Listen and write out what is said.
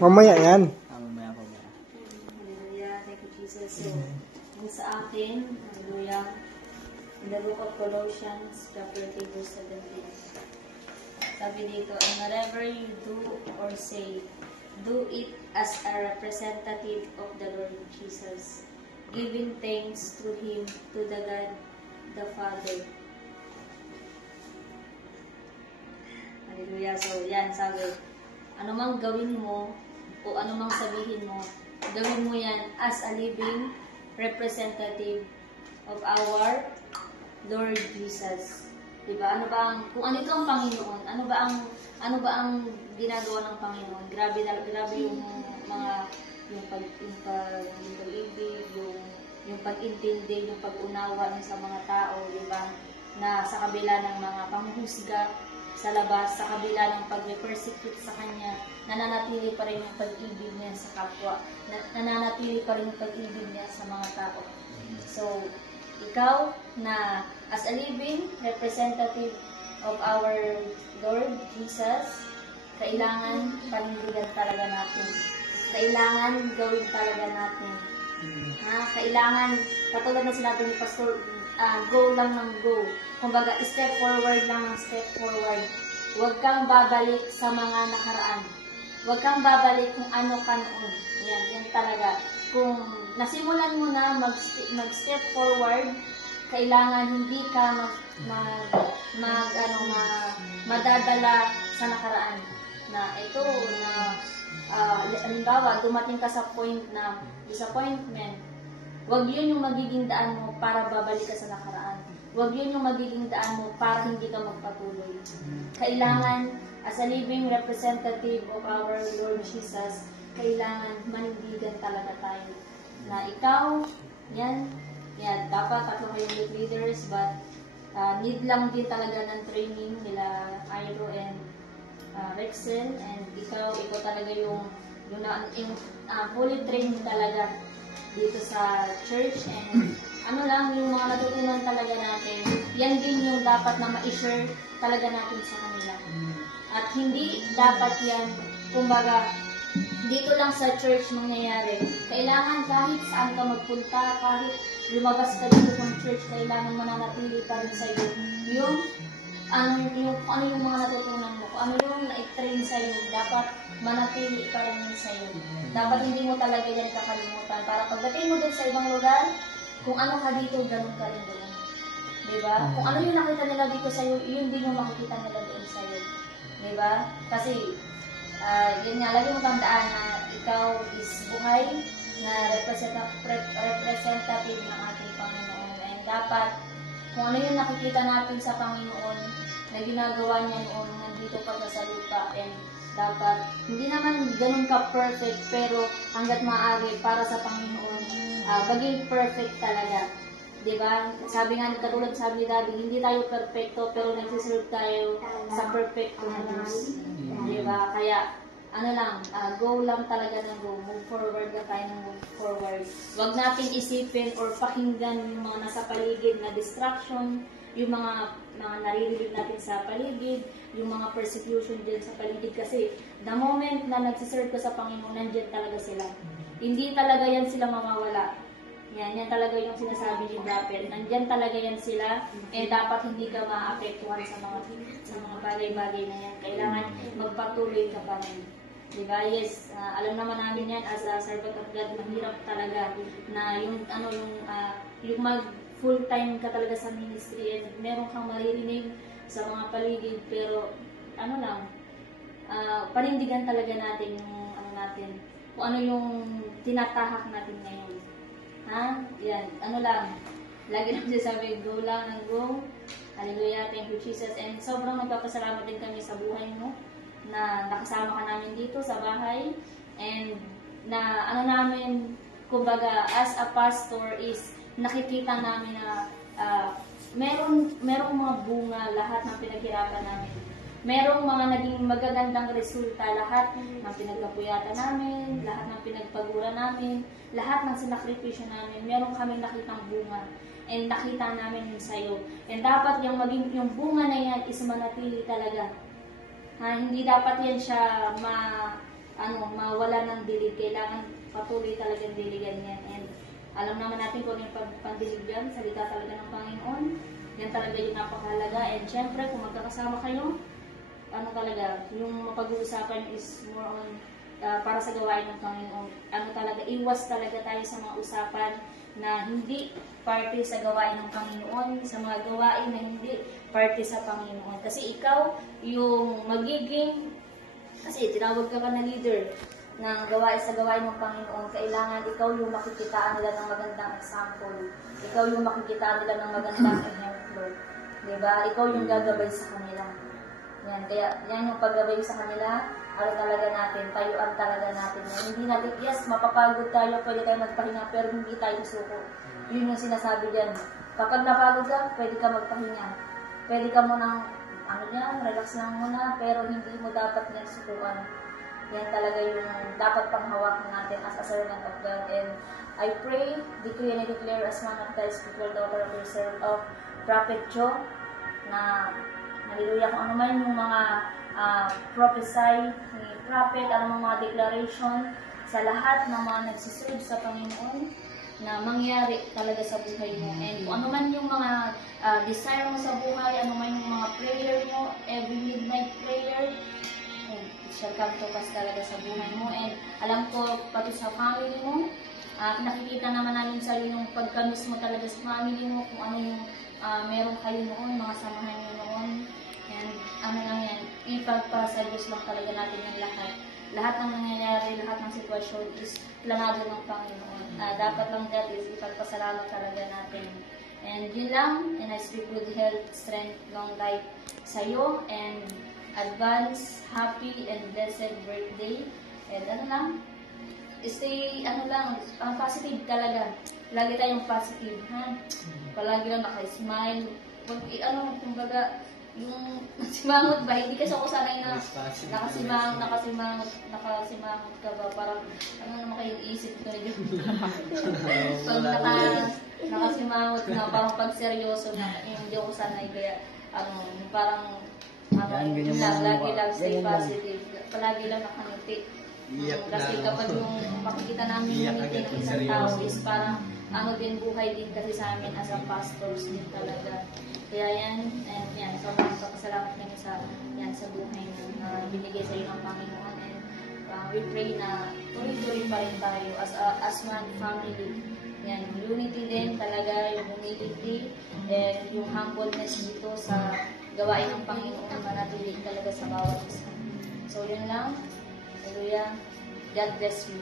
Mamaya yan. Mamaya po. Hallelujah. Thank you, Jesus. So, yung sa akin, hallelujah, in the book of Colossians, chapter 3, verse 17. Sabi dito, and whatever you do or say, do it as a representative of the Lord Jesus, giving thanks through Him to the God the Father. Hallelujah. So, yan, sabi, anumang gawin mo o anumang sabihin mo, gawin mo yan as a living representative of our Lord Jesus. Diba? Ano ba ang, kung ano ito ang Panginoon, ano ba ang ginagawa ng Panginoon? Grabe yung mga, yung pag-ibig, yung pag-intindi, yung pag-unawa sa mga tao, diba? Na sa kabila ng mga panghuhusga sa labas, sa kabila ng pag-persecute sa Kanya, nananatili pa rin yung pag-ibig niya sa kapwa, nananatili pa rin yung pag-ibig niya sa mga tao. So, ikaw na as a living representative of our Lord Jesus, kailangan panindigan talaga natin. Kailangan gawin talaga natin. Kailangan, katulad na sinabi ni Pastor, go lang ng go. Kumbaga, step forward lang ng step forward. Huwag kang babalik sa mga nakaraan. Huwag kang babalik kung ano ka noon. Yan talaga. Kung nasimulan mo na mag-step forward, kailangan hindi ka madadala sa nakaraan. Na ito, na halimbawa, dumating ka sa point na disappointment, huwag yun yung magiging daan mo para babalik ka sa nakaraan. Huwag yun yung magiging daan mo para hindi ka magpatuloy. Kailangan, as a living representative of our Lord Jesus, kailangan manindigan talaga tayo. Na ikaw, yan, dapat tatlo kayong youth leaders, but need lang din talaga ng training nila Iro and Rexel, and ikaw talaga yung fully trained talaga dito sa church, and yung mga natutunan talaga natin, yan din yung dapat na ma-share talaga natin sa kanila. At hindi dapat yan, kumbaga, dito lang sa church mangyayari. Kailangan kahit saan ka magpunta, kahit lumabas ka dito ng church, kailangan mananatili pa rin sa'yo yung yung mga natutunan mo, kung ano yung na-train sa'yo, dapat manatili pa rin sa'yo. Dapat hindi mo talaga yan kakalimutan. Para pagdating mo dun sa ibang lugar, kung ano ka dito, ganun ka rin doon. Diba? Kung ano yung nakita nila dito sa'yo, yun din yung makikita nila doon sa'yo. Diba? Kasi, yun nga, lagi mo tandaan na ikaw is buhay na representative ng ating Panginoon. And dapat, kung ano yung nakikita natin sa Panginoon na ginagawa niya noon nandito pa sa lupa, and dapat, hindi naman ganun ka-perfect, pero hanggat maaari para sa Panginoon, maging perfect talaga. Diba? Sabi nga, katulad sabi Daddy, hindi tayo perfecto, pero nagsiserve tayo sa perfecto na Diyos. Diba? Kaya, go lang talaga ng go. Move forward na tayo ng move forward. Huwag natin isipin or pakinggan yung mga nasa paligid na distraction, yung mga naririnig natin sa paligid, yung mga persecution din sa paligid. Kasi, the moment na nagsiserve ka sa Panginoon, nandiyan talaga sila. Hindi talaga yan sila mawawala. Yan talaga yung sinasabi ni Dapper. Nandyan talaga yan sila, and dapat hindi ka maapektuhan sa mga bagay-bagay na yan. Kailangan magpatuloy ka pa rin. Diba? Yes, alam naman namin yan as a servant of God, mahirap talaga na yung mag full-time ka talaga sa ministry, and meron kang maririnig sa mga paligid, pero panindigan talaga natin yung kung ano yung tinatahak natin ngayon. Yan, lagi namin sasabi, go lang ng go. Hallelujah, thank you Jesus. And sobrang nagpapasalamat din kami sa buhay mo, na nakasama ka namin dito sa bahay, and na kumbaga, as a pastor is nakikita namin na merong mga bunga lahat ng pinaghirapan namin. Merong mga naging magagandang resulta, lahat ng pinagkapuyatan namin, lahat ng pinagpagura namin, lahat ng sinakripisyo namin, meron kaming nakitang bunga, and nakita namin yun sa'yo. And dapat yung bunga na yan is manatili talaga. Hindi dapat yan siya mawala pandilig, kailangan patuloy talagang diligan yan. And alam naman natin kung ano yung pandilig yan, salita talaga ng Panginoon. Yan talaga yung napakahalaga. And syempre, kung magkakasama kayo, ano talaga, yung mapag-uusapan is more on para sa gawain ng Panginoon. Ano talaga, iwas talaga tayo sa mga usapan na hindi parte sa gawain ng Panginoon, sa mga gawain na hindi parte sa Panginoon. Kasi ikaw, yung magiging, kasi tinawag ka na leader ng gawain sa gawain ng Panginoon, kailangan ikaw yung makikitaan nila ng magandang example. Ikaw yung makikitaan nila ng magandang ehemplo. Diba? Ikaw yung gagabay sa kanila. Yan, kaya yan yung paggabay sa kanila, ano talaga natin, tayuan talaga natin. Hindi natin, yes, mapapagod tayo, pwede tayo magpahinga, pero hindi tayo suko. Yun yung sinasabi dyan. Kapag napagod ka, pwede ka magpahinga. Pwede ka munang, relax lang muna, pero hindi mo dapat nagsukuan. Yan talaga yung dapat panghawakan natin as a servant of God. And I pray, decree and declare as one of God's spiritual daughter of yourself of Prophet Joe, na hallelujah, kung ano man yung mga prophesy ni prophet, ano mga declaration sa lahat ng mga nagsiserve sa Panginoon na mangyari talaga sa buhay mo. And kung ano man yung mga desire mo sa buhay, ano man yung mga prayer mo, every midnight prayer, it shall come to pass talaga sa buhay mo. And alam ko, pati sa family mo, nakikita naman namin sa yung pagkamis mo talaga sa family mo, kung ano yung meron kayo noon, mga samahan nyo noon. And ano lang yan, ipagpasa Diyos lang talaga natin yung lahat. Lahat ng nangyayari, lahat ng sitwasyon is planado ng Panginoon. Dapat lang that is ipagpasalamat talaga natin. And yun lang, and I speak good health, strength, long life sa'yo, and advance, happy, and blessed birthday. And ano lang, stay, positive talaga. Lagi tayong positive, ha? Palagi lang naka-smile. Kumbaga, yung nasimangot ba? Hindi kasi ako sanay na nakasimangot ka ba? Parang, ano naman kayo isip ko rin yun? Pag nakasimangot na, parang pag seryoso na, hindi ako sanay. Kaya, parang, lagi lang stay positive. Palagi lang nakangiti. Kasi kapag yung makikita namin yung ngiti ng isang tao is parang, din buhay din kasi sa amin as a pastors din talaga. Kaya yan, and yan, sobrang pasalamat kami sa buhay na binigay sa iyo ng Panginoon. And we pray na tuloy-tuloy pa rin tayo as one family. Yan, unity din talaga, yung humility, and yung humbleness dito sa gawain ng Panginoon, manatili talaga sa bawat isa. So yun lang. Hallelujah. God bless you.